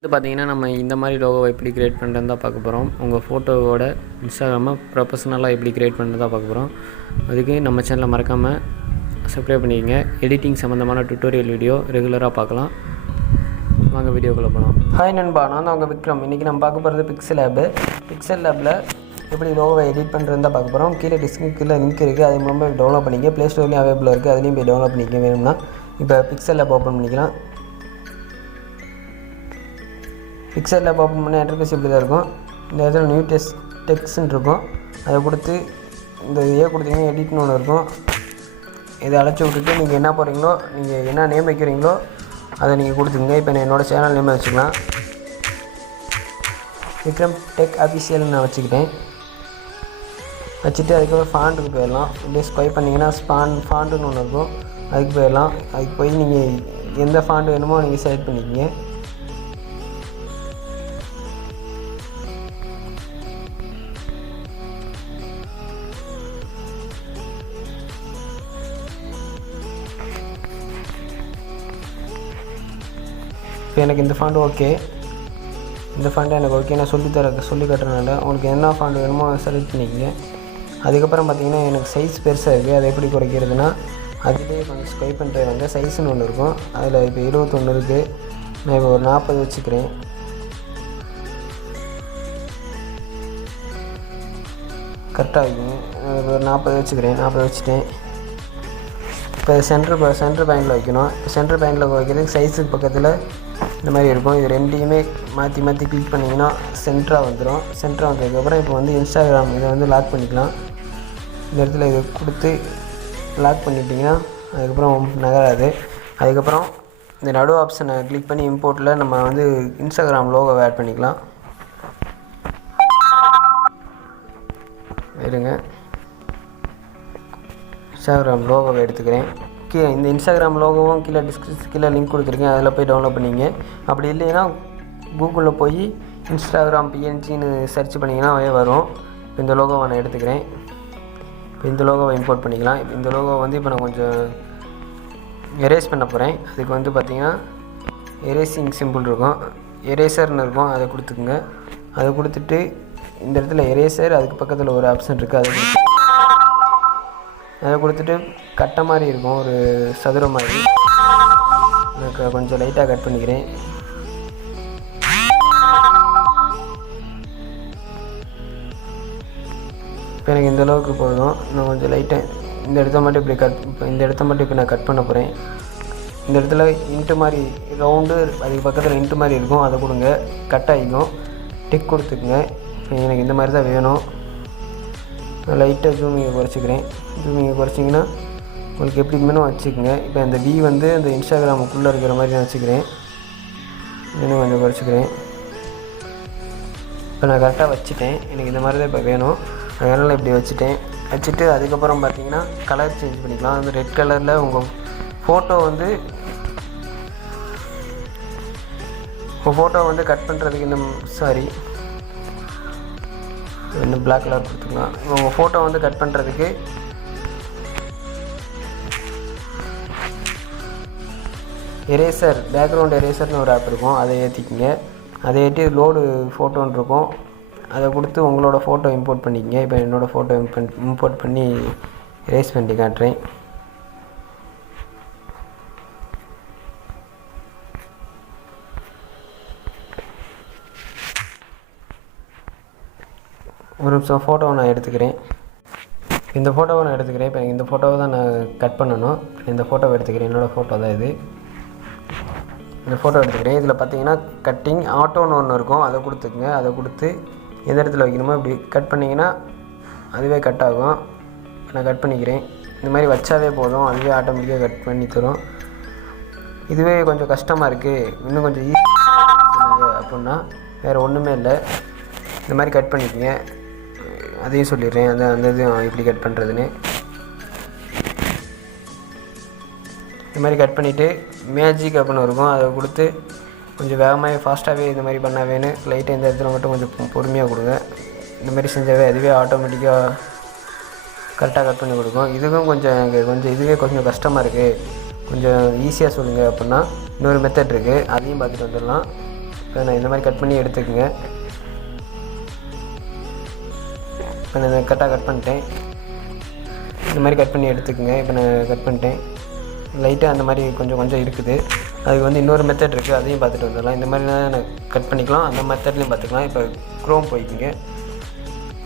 இது பார்த்தீங்கன்னா நம்ம இந்த மாதிரி லோகோவை எப்படி கிரியேட் பண்ணுறதுன்னு தான் பார்க்க போகிறோம். உங்கள் ஃபோட்டோவோட இன்ஸ்டாகிராமை ப்ரொஃபஷனலாக எப்படி கிரியேட் பண்ணுறது தான் பார்க்க போகிறோம். அதுக்கு நம்ம சேனலை மறக்காமல் சப்ஸ்கிரைப் பண்ணிக்கங்க. எடிட்டிங் சம்மந்தமான டுட்டோரியல் வீடியோ ரெகுலராக பார்க்கலாம். வாங்க வீடியோக்குள்ளே போகலாம். ஹாய் நண்பா, நான் தான் உங்கள் விக்ரம். இன்றைக்கி நம்ம பார்க்க போகிறது பிக்சல் லேபில் எப்படி லோகோவை எடிட் பண்ணுறதுன்னு தான் பார்க்க போகிறோம். கீழே டிஸ்கிரிப்ஷனில் லிங்க் இருக்குது, அது மூலமாக டவுன்லோட் பண்ணிக்க. ப்ளே ஸ்டோர்லேயும் அவைலபிளாக இருக்குது, அதுலேயும் போய் டவுன்லோட் பண்ணிக்க. வேணும்னா இப்போ பிக்சல் லேப் ஓப்பன் பண்ணிக்கலாம். பிக்சல் லேப் ஓப்பன் பண்ண இன்டர்ஃபேஸ் இப்படி தான் இருக்கும். இந்த இடத்துல நியூ டெக்ஸ்ட்னு இருக்கும், அதை கொடுத்து இந்த கொடுத்தீங்கன்னா எடிட்னு ஒன்று இருக்கும். இதை அழைச்சி விட்டுட்டு நீங்கள் என்ன போகிறீங்களோ, நீங்கள் என்ன நேம் வைக்கிறீங்களோ அதை நீங்கள் கொடுத்துங்க. இப்போ நான் என்னோடய சேனல் நேம் வச்சுக்கலாம், விக்ரம் டெக் அஃபிஷியல்னு நான் வச்சுக்கிட்டேன். வச்சுட்டு அதுக்கப்புறம் ஃபாண்டுக்கு போயிடலாம். இப்படியே ஸ்வைப் பண்ணிங்கன்னா ஃபாண்டுன்னு ஒன்று இருக்கும், அதுக்கு போயிடலாம். அதுக்கு போய் நீங்கள் எந்த ஃபாண்டு வேணுமோ நீங்கள் செலக்ட் பண்ணிக்கிங்க. இப்போ எனக்கு இந்த ஃபாண்டு ஓகே, இந்த ஃபாண்டு எனக்கு ஓகே. நான் சொல்லி காட்டுறதுனால உங்களுக்கு என்ன ஃபாண்டு வேணுமோ அதை செலக்ட் பண்ணிக்கங்க. அதுக்கப்புறம் பார்த்தீங்கன்னா எனக்கு சைஸ் பெருசாக இருக்குது, அதை எப்படி குறைக்கிறதுனா அதிலே கொஞ்சம் ஸ்வைப் பண்ணுறது வந்து சைஸ்ன்னு ஒன்று இருக்கும். அதில் இப்போ 21 இருக்குது, நான் இப்போ ஒரு 40 வச்சுக்கிறேன். கரெக்டாக வைக்கணும். ஒரு 40 வச்சுக்கிறேன். 40 வச்சுட்டேன். இப்போ சென்டர் பாயிண்டில் வைக்கணும். சென்டர் பாயிண்டில் வைக்கிறதுக்கு சைஸுக்கு பக்கத்தில் இந்த மாதிரி இருக்கும். இது ரெண்டையுமே மாற்றி கிளிக் பண்ணிங்கன்னா சென்டராக வந்துடும். சென்டராக வந்ததுக்கப்புறம் இப்போ வந்து இன்ஸ்டாகிராம் இதை வந்து லாக் பண்ணிக்கலாம். இந்த இடத்துல இதை கொடுத்து லாக் பண்ணிட்டிங்கன்னா அதுக்கப்புறம் நகராது. அதுக்கப்புறம் இந்த நடு ஆப்ஷனை கிளிக் பண்ணி இம்போர்ட்டில் நம்ம வந்து இன்ஸ்டாகிராம் லோகோவை ஆட் பண்ணிக்கலாம். இருங்க, இன்ஸ்டாகிராம் லோகோவை எடுத்துக்கிறேன். இந்த இன்ஸ்டாகிராம் லோகோவும் கீழே லிங்க் கொடுத்துருக்கேன், அதில் போய் டவுன்லோட் பண்ணிங்க. அப்படி இல்லைன்னா கூகுளில் போய் இன்ஸ்டாகிராம் பிஎன்ஜின்னு சர்ச் பண்ணிங்கன்னா அவே வரும். இப்போ இந்த லோகோவை நான் எடுத்துக்கிறேன். இப்போ இந்த லோகோவை இம்போர்ட் பண்ணிக்கலாம். இப்போ இந்த லோகோவை வந்து இப்போ நான் கொஞ்சம் எரேஸ் பண்ண போகிறேன். அதுக்கு வந்து பார்த்திங்கன்னா எரேசிங் சிம்பிள் இருக்கும், எரேசர்னு இருக்கும், அதை கொடுத்துக்குங்க. அதை கொடுத்துட்டு இந்த இடத்துல எரேசர், அதுக்கு பக்கத்தில் ஒரு ஆப்ஷன் இருக்குது, அதை கொடுத்துட்டு கட்டை மாதிரி இருக்கும், ஒரு சதுரம் மாதிரி. எனக்கு கொஞ்சம் லைட்டாக கட் பண்ணிக்கிறேன். இப்போ எனக்கு இந்த அளவுக்கு போதும். நான் கொஞ்சம் லைட்டாக இந்த இடத்த மட்டும் இப்போ நான் கட் பண்ண போகிறேன். இந்த இடத்துல இன்ட்டு மாதிரி ரவுண்டு, அதுக்கு பக்கத்தில் இன்ட்டு மாதிரி இருக்கும், அதை கொடுங்க. கட் ஆகிக்கும், டிக் கொடுத்துக்குங்க. எனக்கு இந்த மாதிரி தான் வேணும். லைட்டாக ஜூமிங்கை குறைச்சிக்கிறேன். ஜூமிங்கை குறைச்சிங்கன்னா உங்களுக்கு எப்படி வேணும் வச்சுக்கோங்க. இப்போ அந்த வி வந்து அந்த இன்ஸ்டாகிராமுக்குள்ளே இருக்கிற மாதிரி நான் வச்சுக்கிறேன். இன்னும் கொஞ்சம் குறைச்சிக்கிறேன். இப்போ நான் கரெக்டாக வச்சுட்டேன். எனக்கு இந்த மாதிரி தான் இப்போ வேணும், அதனால் இப்படி வச்சுட்டு அதுக்கப்புறம் பார்த்தீங்கன்னா கலர் சேஞ்ச் பண்ணிக்கலாம். அந்த ரெட் கலரில் உங்கள் ஃபோட்டோ வந்து கட் பண்ணுறதுக்கு இன்னும் பிளாக் கலர் கொடுத்துக்கலாம். உங்கள் ஃபோட்டோ வந்து கட் பண்ணுறதுக்கு எரேசர், பேக்ரவுண்ட் எரேசர்னு ஒரு ஆப் இருக்கும், அதை ஏற்றிக்கிங்க. அதை ஏற்றி லோடு ஃபோட்டோன்னு இருக்கும், அதை கொடுத்து உங்களோட ஃபோட்டோ இம்போர்ட் பண்ணிக்கங்க. இப்போ என்னோடய ஃபோட்டோ இம்போர்ட் பண்ணி எரேஸ் பண்ணி காட்டுறேன். ஒரு நிமிஷம், ஃபோட்டோவை நான் எடுத்துக்கிறேன். இப்போ இந்த ஃபோட்டோவை தான் நான் கட் பண்ணணும். இந்த ஃபோட்டோவை எடுத்துக்கிறேன். என்னோடய ஃபோட்டோ தான் இது. இந்த ஃபோட்டோ எடுத்துக்கிறேன். இதில் பார்த்தீங்கன்னா கட்டிங் ஆட்டோன்னு ஒன்று இருக்கும், அதை கொடுத்துக்குங்க. அதை கொடுத்து எந்த இடத்துல வைக்கணுமோ இப்படி கட் பண்ணிங்கன்னா அதுவே கட் ஆகும். நான் கட் பண்ணிக்கிறேன். இந்த மாதிரி வச்சாவே போதும், அதுவே ஆட்டோமேட்டிக்காக கட் பண்ணி தரும். இதுவே கொஞ்சம் கஷ்டமாக இருக்குது, இன்னும் கொஞ்சம் ஈஸியாக அப்படின்னா வேறு ஒன்றுமே இல்லை, இந்த மாதிரி கட் பண்ணிக்கங்க. அதையும் சொல்லிடுறேன், அந்த இது எப்படி கட் பண்ணுறதுன்னு. இந்த மாதிரி கட் பண்ணிவிட்டு மேஜிக் அப்படின்னு இருக்கும், அதை கொடுத்து கொஞ்சம் வேகமாக ஃபாஸ்ட்டாகவே இந்த மாதிரி பண்ணாவேன்னு லைட்டாக இந்த இடத்துல மட்டும் கொஞ்சம் பொறுமையாக கொடுங்க. இந்த மாதிரி செஞ்சாவே அதுவே ஆட்டோமேட்டிக்காக கரெக்டாக கட் பண்ணி கொடுக்கும். இதுவும் கொஞ்சம் இதுவே கொஞ்சம் கஷ்டமாக இருக்குது, கொஞ்சம் ஈஸியாக சொல்லுங்கள் அப்படின்னா இன்னொரு மெத்தட் இருக்குது, அதையும் பார்த்துட்டு வந்துடலாம். இப்போ நான் இந்த மாதிரி கட் பண்ணி எடுத்துக்கோங்க. இப்போ நான் கட் பண்ணிட்டேன். இந்த மாதிரி கட் பண்ணி எடுத்துக்கோங்க. இப்போ நான் கட் பண்ணிட்டேன். லைட்டாக அந்த மாதிரி கொஞ்சம் இருக்குது. அதுக்கு வந்து இன்னொரு மெத்தட் இருக்குது, அதையும் பார்த்துட்டு வந்துடலாம். இந்த மாதிரி நான் கட் பண்ணிக்கலாம், அந்த மெத்தட்லேயும் பார்த்துக்கலாம். இப்போ க்ரோம் போய்க்குங்க.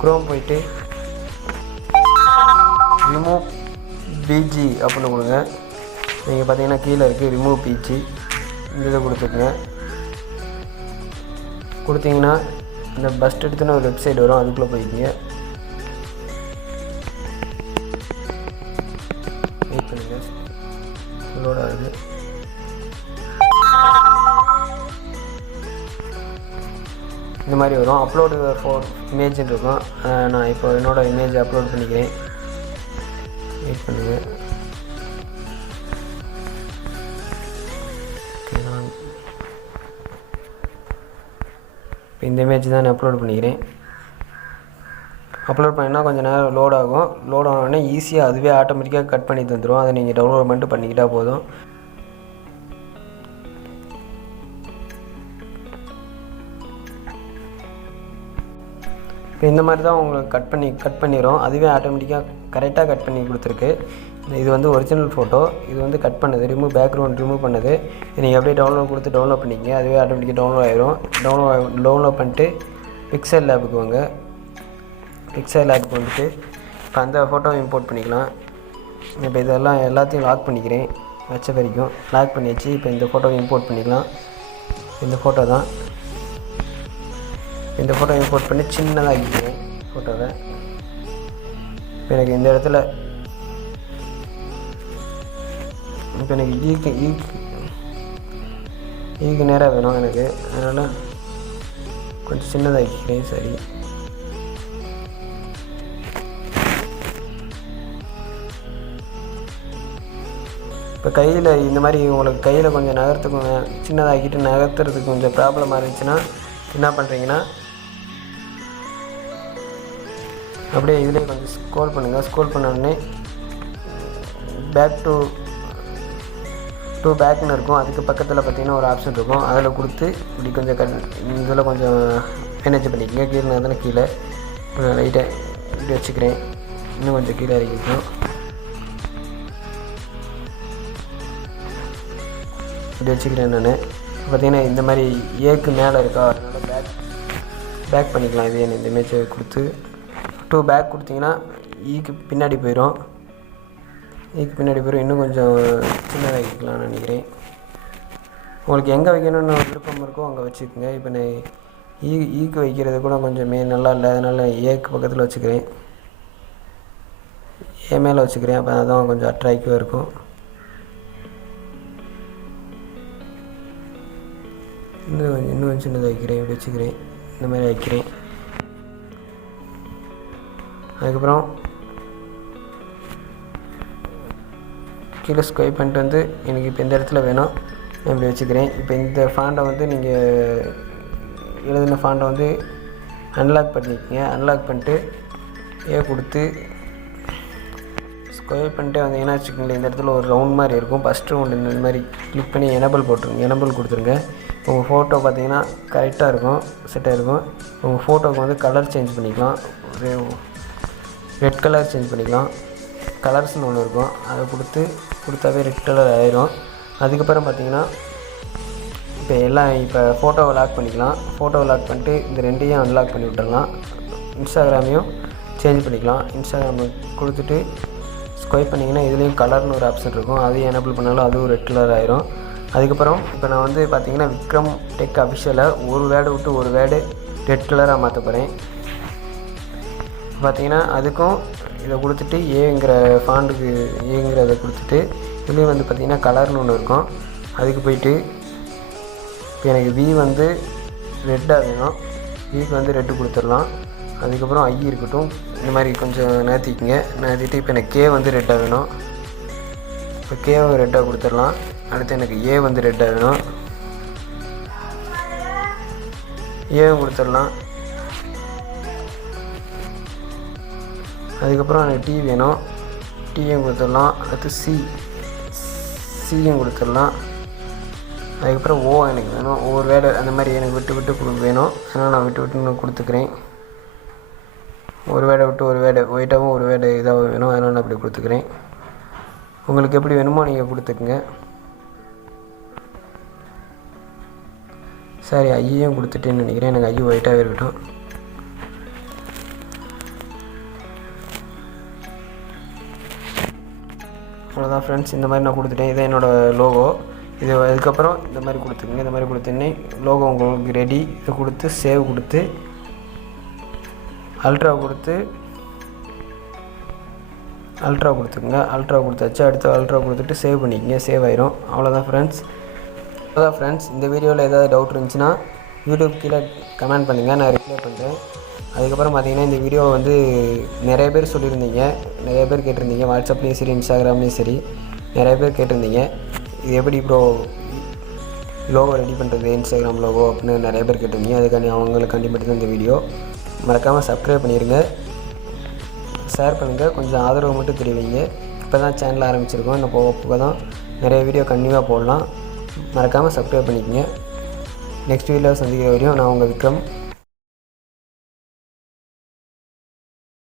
க்ரோம் போயிட்டு ரிமூவ் பிஜி அப்படின்னு கொடுங்க. நீங்கள் பார்த்தீங்கன்னா கீழே இருக்குது ரிமூவ் பிஜி, இந்த இதை கொடுத்துக்குங்க. கொடுத்தீங்கன்னா இந்த பஸ்ட் எடுத்துன்னு ஒரு வெப்சைட் வரும், அதுக்குள்ளே போய்க்குங்க. வெயிட் பண்ணுங்க, லோட் ஆகுது. இந்த மாதிரி வரும். அப்லோடு ஃபார் இமேஜ்னு இருக்கும். நான் இப்போ என்னோடய இமேஜை அப்லோட் பண்ணிக்கிறேன். வெயிட் பண்ணுங்கள். இப்போ இந்த இமேஜ் தான் நான் அப்லோட் பண்ணிக்கிறேன். அப்லோட் பண்ணினா கொஞ்சம் நேரம் லோட் ஆகும். லோட் ஆனோடனே ஈஸியாக அதுவே ஆட்டோமேட்டிக்காக கட் பண்ணி தந்துடும். அதை நீங்கள் டவுன்லோட் மட்டும் பண்ணிக்கிட்டால் போதும். இப்போ இந்த மாதிரி தான் உங்களுக்கு கட் பண்ணிடும். அதுவே ஆட்டோமேட்டிக்காக கரெக்டாக கட் பண்ணி கொடுத்துருக்கு. இது வந்து ஒரிஜினல் ஃபோட்டோ. இது வந்து கட் பண்ணது, பேக்ரவுண்ட் ரிமூவ் பண்ணது. இது நீங்கள் அப்படியே டவுன்லோட் கொடுத்து டவுன்லோட் பண்ணிக்கங்க. அதுவே ஆட்டோமேட்டிக்காக டவுன்லோட் ஆகிடும். டவுன்லோட் பண்ணிட்டு பிக்சல் லேபுக்கு வாங்க. பிக்சல் லேபுக்கு வந்துட்டு இப்போ அந்த ஃபோட்டோவை இம்போர்ட் பண்ணிக்கலாம். இப்போ இதெல்லாம் எல்லாத்தையும் லாக் பண்ணிக்கிறேன். வச்ச வரைக்கும் லாக் பண்ணி வச்சு இப்போ இந்த ஃபோட்டோவை இம்போர்ட் பண்ணிக்கலாம். இந்த ஃபோட்டோ தான். இந்த ஃபோட்டோ இம்போர்ட் பண்ணி சின்னதாக ஆக்கிக்கிறேன் ஃபோட்டோவை. இப்போ எனக்கு இந்த இடத்துல இப்போ எனக்கு ஈக்கு நேராக வேணும் எனக்கு, அதனால் கொஞ்சம் சின்னதாகிக்கிறேன். சரி, இப்போ கையில் இந்த மாதிரி உங்களுக்கு கையில் கொஞ்சம் சின்னதாகிட்டு நகர்த்துறதுக்கு கொஞ்சம் ப்ராப்ளமாக இருந்துச்சுன்னா என்ன பண்ணுறீங்கன்னா அப்படியே இதிலே கொஞ்சம் ஸ்க்ரோல் பண்ணுங்கள். ஸ்க்ரோல் பண்ணோடனே பேக் டு பேக்னு இருக்கும். அதுக்கு பக்கத்தில் பார்த்தீங்கன்னா ஒரு ஆப்ஷன் இருக்கும், அதில் கொடுத்து இப்படி கொஞ்சம் இதில் கொஞ்சம் மேனேஜ் பண்ணிக்கோங்க. கீழே தானே கீழே லைட்டாக இப்படி வச்சுக்கிறேன். இன்னும் கொஞ்சம் கீழே இறக்கிக்கணும். இப்படி வச்சுக்கிறேன் நான். பார்த்தீங்கன்னா இந்த மாதிரி ஏக்கு மேலே இருக்கா, அதனால் பேக் பண்ணிக்கலாம். இதே இந்த இமேஜை கொடுத்து பேக் கொடுத்தீங்கன்னா ஈக்கு பின்னாடி போயிடும். இன்னும் கொஞ்சம் சின்னதாகிக்கலாம்னு நினைக்கிறேன். உங்களுக்கு எங்கே வைக்கணும்னு விருப்பம் இருக்கோ அங்கே வச்சுக்கோங்க. இப்போ நான் ஈக்கு வைக்கிறது கூட கொஞ்சம் நல்லா இல்லை, அதனால் ஏக்கு பக்கத்தில் வச்சுக்கிறேன். ஏ மேலே வச்சுக்கிறேன். அப்போ அதான் கொஞ்சம் அட்ராக்டிவாக இருக்கும். இன்னும் சின்னதாக வைக்கிறேன். இப்படி வச்சுக்கிறேன். இந்த மாதிரி வைக்கிறேன். அதுக்கப்புறம் கீழே ஸ்வைப் பண்ணிட்டு வந்து எனக்கு இப்போ இந்த இடத்துல வேணும், நான் இப்படி வச்சுக்கிறேன். இப்போ இந்த ஃபாண்டை வந்து நீங்கள் எழுதின ஃபாண்டை வந்து அன்லாக் பண்ணிக்கோங்க. அன்லாக் பண்ணிட்டு கொடுத்து ஸ்வைப் பண்ணிட்டு வந்தீங்கன்னா வச்சுக்கோங்களேன், இந்த இடத்துல ஒரு ரவுண்ட் மாதிரி இருக்கும். ஃபஸ்ட் ரவுண்டு இந்த மாதிரி கிளிக் பண்ணி எனபிள் கொடுத்துருங்க. உங்கள் ஃபோட்டோ பார்த்தீங்கன்னா கரெக்டாக இருக்கும், செட்டாக இருக்கும். உங்கள் ஃபோட்டோவுக்கு வந்து கலர் சேஞ்ச் பண்ணிக்கலாம். ரெட் கலர் சேஞ்ச் பண்ணிக்கலாம். கலர்ஸ்னு ஒன்று இருக்கும், அதை கொடுத்தாவே ரெட் கலர் ஆயிரும். அதுக்கப்புறம் பார்த்தீங்கன்னா இப்போ ஃபோட்டோவை லாக் பண்ணிக்கலாம். ஃபோட்டோவை லாக் பண்ணிட்டு இந்த ரெண்டையும் அன்லாக் பண்ணி விட்டுடலாம். இன்ஸ்டாகிராமையும் சேஞ்ச் பண்ணிக்கலாம். இன்ஸ்டாகிராம் கொடுத்துட்டு ஸ்வைப் பண்ணிங்கன்னா இதுலேயும் கலர்னு ஒரு ஆப்ஷன் இருக்கும், அதையும் எனபிள் பண்ணாலும் அதுவும் ரெட் கலர் ஆயிரும். அதுக்கப்புறம் இப்போ நான் வந்து பார்த்தீங்கன்னா விக்ரம் டெக் அஃபிஷியலாக ஒரு வேர்டு விட்டு ஒரு வேர்டு ரெட் கலராக மாற்ற போகிறேன். பார்த்தீங்கன்னா அதுக்கும் இதை கொடுத்துட்டு ஏங்கிற ஃபாண்டுக்கு ஏங்கிறத கொடுத்துட்டு இதுலேயும் வந்து பார்த்திங்கன்னா கலர்னு ஒன்று இருக்கும், அதுக்கு போயிட்டு இப்போ எனக்கு வி வந்து ரெட்டாக வேணும், விக்கு வந்து ரெட்டு கொடுத்துடலாம். அதுக்கப்புறம் ஐ இருக்கட்டும், இந்த மாதிரி கொஞ்சம் நகர்த்திட்டு இப்போ எனக்கு கே வந்து ரெட்டாக வேணும். இப்போ கேவை ரெட்டாக கொடுத்துடலாம். அடுத்து எனக்கு ஏ வந்து ரெட்டாக வேணும், ஏவும் கொடுத்துடலாம். அதுக்கப்புறம் எனக்கு டி வேணும், டீயும் கொடுத்துடலாம். அடுத்து சியும் கொடுத்துடலாம். அதுக்கப்புறம் ஓ எனக்கு வேணும், ஒவ்வொரு வேர்டு அந்த மாதிரி எனக்கு விட்டு விட்டு வேணும். அதனால் நான் விட்டு விட்டு கொடுத்துக்கிறேன். ஒரு வேர்டை விட்டு ஒரு வேர்டு ஒயிட்டாகவும் ஒரு வேர்டு இதாக வேணும், அதனால் நான் அப்படி கொடுத்துக்கிறேன். உங்களுக்கு எப்படி வேணுமோ நீங்கள் கொடுத்துக்குங்க. சரி, ஐயும் கொடுத்துட்டேன்னு நினைக்கிறேன். எனக்கு ஐயும் ஒயிட்டாகவே இருக்கட்டும். அவ்வளோதான் ஃப்ரெண்ட்ஸ், இந்த மாதிரி நான் கொடுத்துட்டேன். இதான் என்னோடய லோகோ. இது அதுக்கப்புறம் இந்த மாதிரி கொடுத்துக்குங்க. இந்த மாதிரி கொடுத்தோன்னே லோகோ உங்களுக்கு ரெடி. இதை கொடுத்து சேவ் கொடுத்து அல்ட்ரா கொடுத்துக்குங்க. அல்ட்ரா கொடுத்தாச்சு. அடுத்து அல்ட்ரா கொடுத்துட்டு சேவ் பண்ணிக்கங்க. சேவ் ஆயிரும். அவ்வளோதான் ஃப்ரெண்ட்ஸ். இந்த வீடியோவில் ஏதாவது டவுட் இருந்துச்சுன்னா யூடியூப் கீழே கமெண்ட் பண்ணுங்கள், நான் ரிப்ளை பண்ணுறேன். அதுக்கப்புறம் பார்த்திங்கன்னா இந்த வீடியோ வந்து நிறைய பேர் சொல்லியிருந்தீங்க, நிறைய பேர் கேட்டிருந்தீங்க. வாட்ஸ்அப்லேயும் சரி, இன்ஸ்டாகிராம்லேயும் சரி நிறைய பேர் கேட்டிருந்தீங்க, இது எப்படி ப்ரோ லோகோ ரெடி பண்ணுறது, இன்ஸ்டாகிராம் லோகோ அப்படின்னு நிறைய பேர் கேட்டிருந்தீங்க. அதுக்காண்டி அவங்களுக்காண்டி மட்டும்தான் இந்த வீடியோ. மறக்காமல் சப்ஸ்கிரைப் பண்ணிடுங்க, ஷேர் பண்ணுங்கள், கொஞ்சம் ஆதரவு மட்டும் தெரிவிங்க. இப்போ தான் சேனல் ஆரம்பிச்சிருக்கோம், இன்னும் போக தான் நிறைய வீடியோ கண்டினியூவாக போடலாம். மறக்காமல் சப்ஸ்கிரைப் பண்ணிக்கங்க. நெக்ஸ்ட் வீடியோவில் சந்திக்கிற வரையும் நான் உங்கள் விக்ரம்.